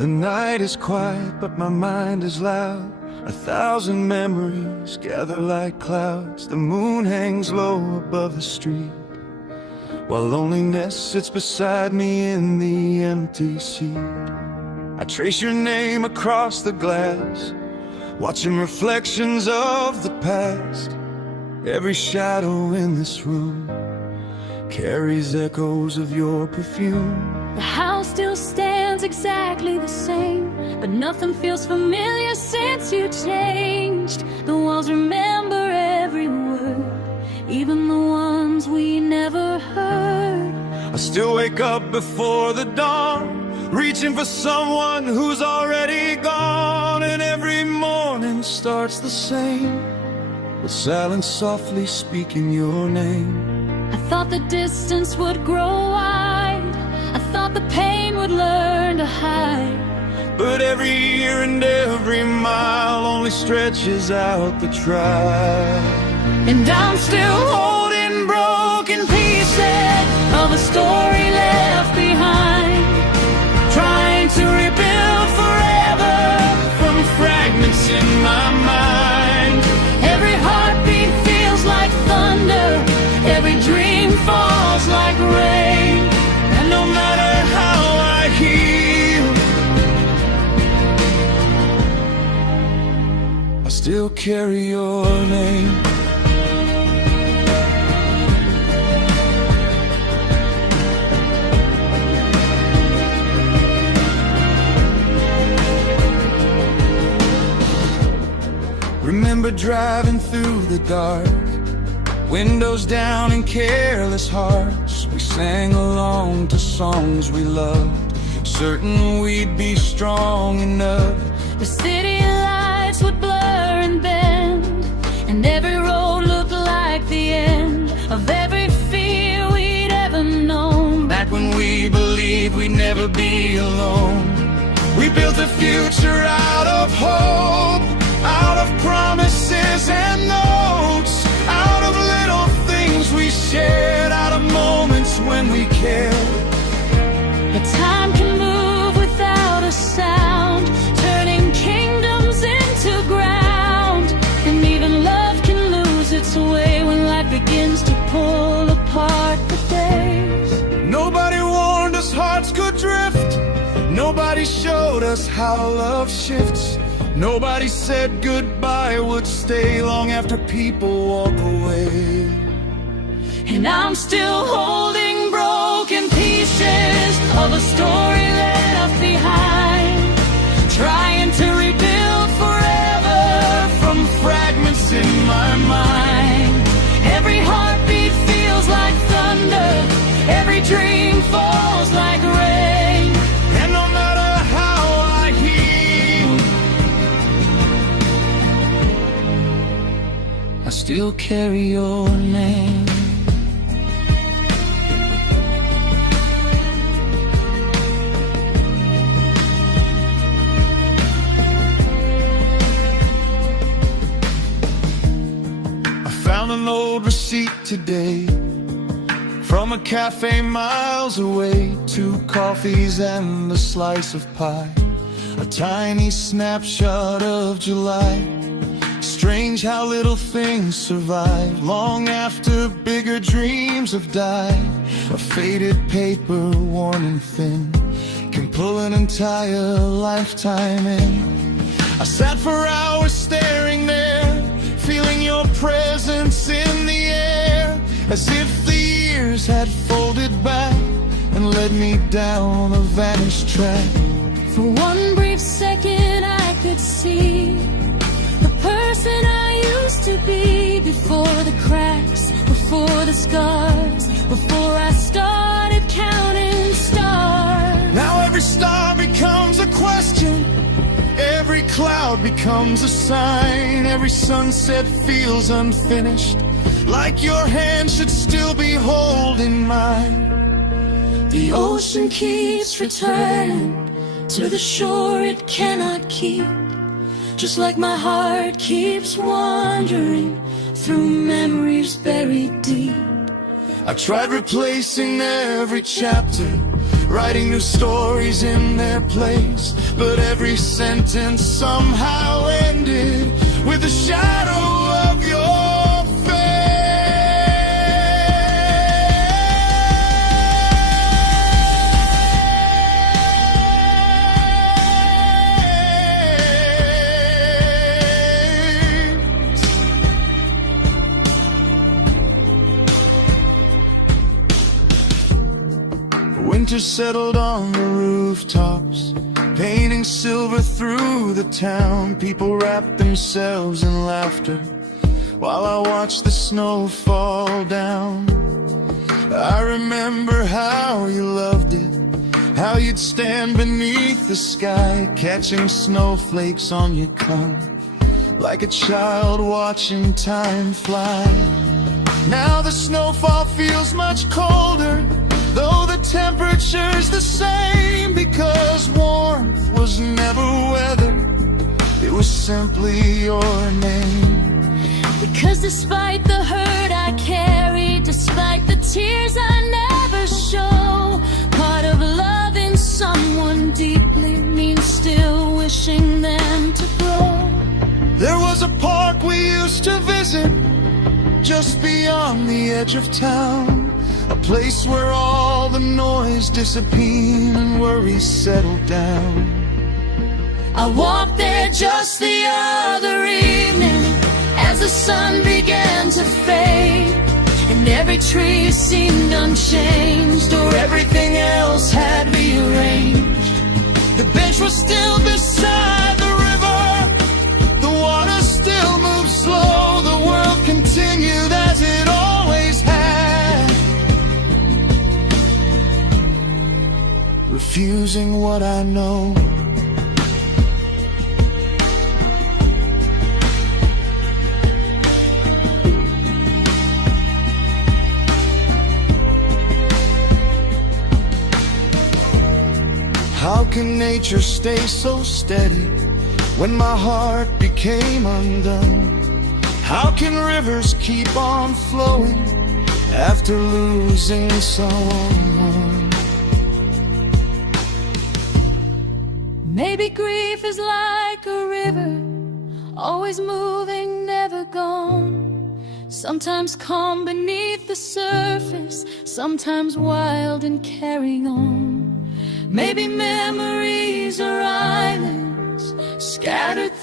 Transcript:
The night is quiet, but my mind is loud. 1,000 memories gather like clouds. The moon hangs low above the street, while loneliness sits beside me in the empty seat. I trace your name across the glass, watching reflections of the past. Every shadow in this room carries echoes of your perfume. The house still stands exactly the same, but nothing feels familiar since you changed. The walls remember every word, even the ones we never heard. I still wake up before the dawn, reaching for someone who's already gone. And every morning starts the same, with silence softly speaking your name. I thought the distance would grow wide, I thought the pain would learn to hide. But every year and every mile only stretches out the trial. And I'm still holding broken pieces of a story left behind, trying to rebuild forever from fragments in my mind. Every heartbeat feels like thunder, every dream falls like rain. And no matter how I heal, I still carry your name. Remember driving through the dark, windows down and careless hearts. We sang along to songs we loved, certain we'd be strong enough. the city lights would blur and bend, and every road looked like the end of every fear we'd ever known. Back when we believed we'd never be alone, we built a future out of hope, out of promises and notes, out of little things we shared, out of moments when we cared. But time can move without a sound, turning kingdoms into ground. And even love can lose its way when life begins to pull apart the days. Nobody warned us hearts could drift, nobody showed us how love shifts. Nobody said goodbye would stay long after people walk away. And I'm still holding broken pieces of a story left behind, trying to rebuild forever from fragments in my mind. Every heartbeat feels like thunder, every dream falls like rain. And no matter how I heal, I still carry your name. Found an old receipt today from a cafe miles away. 2 coffees and a slice of pie, a tiny snapshot of July. Strange how little things survive long after bigger dreams have died. A faded paper, worn and thin, can pull an entire lifetime in. I sat for hours staring there, feeling your presence in the air, as if the years had folded back and led me down a vanished track. For one brief second I could see the person I used to be, before the cracks, before the scars, before I started counting stars. Now every star becomes a question, every cloud becomes a sign, every sunset feels unfinished, like your hand should still be holding mine. The ocean keeps returning to the shore it cannot keep, just like my heart keeps wandering through memories buried deep. I tried replacing every chapter writing new stories in their place. But every sentence somehow ended with a shadow of your Winter settled on the rooftops, painting silver through the town. People wrapped themselves in laughter while I watched the snow fall down. I remember how you loved it, how you'd stand beneath the sky, catching snowflakes on your comb, like a child watching time fly. Now the snowfall feels much colder, though the temperature's the same, because warmth was never weather, it was simply your name. Because despite the hurt I carry, despite the tears I never show, part of loving someone deeply means still wishing them to grow. There was a park we used to visit just beyond the edge of town, a place where all the noise disappeared and worries settled down. I walked there just the other evening as the sun began to fade, and every tree seemed unchanged, or everything else had rearranged. The bench was still beside the river, the water still moved slow, the world continued as it always had, refusing what I know. How can nature stay so steady when my heart became undone? How can rivers keep on flowing after losing someone? Maybe grief is like a river, always moving, never gone. Sometimes calm beneath the surface, sometimes wild and carrying on. Maybe memories are islands scattered through